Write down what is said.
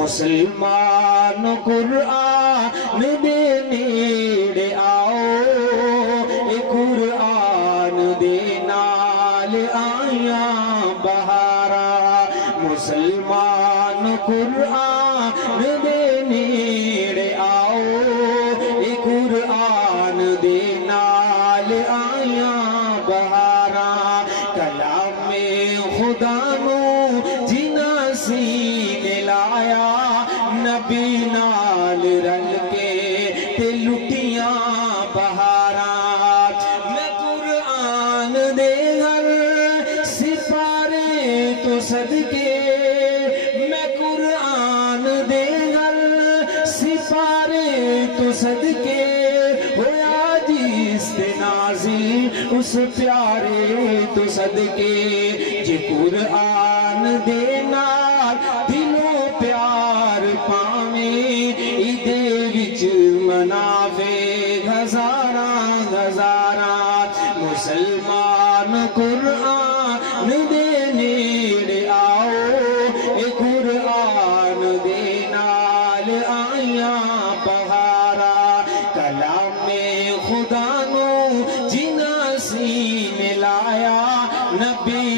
مسلمان قرآن دے نیڑے آؤ اے قرآن دے نال آیاں بہارا مسلمان قرآن دے نیڑے آؤ اے قرآن دے نال آیاں بہارا کلام خدا نو جنا سینے لایا نبی نال رل کے تے لٹیاں بہارا میں قرآن دے ہر سپارے تو صدقے میں قرآن دے ہر سپارے تو صدقے ہویا جس تے نازل اس پیارے تو صدقے جے قرآن دے نال دلوں پیار پاویں ایدے وچ مناوے ہزاراں ہزاراں مسلمان قرآن دے نیڑے آؤ اے قرآن دے نال آیاں بہارا کلام خدا نو جنا سینے لایا نبی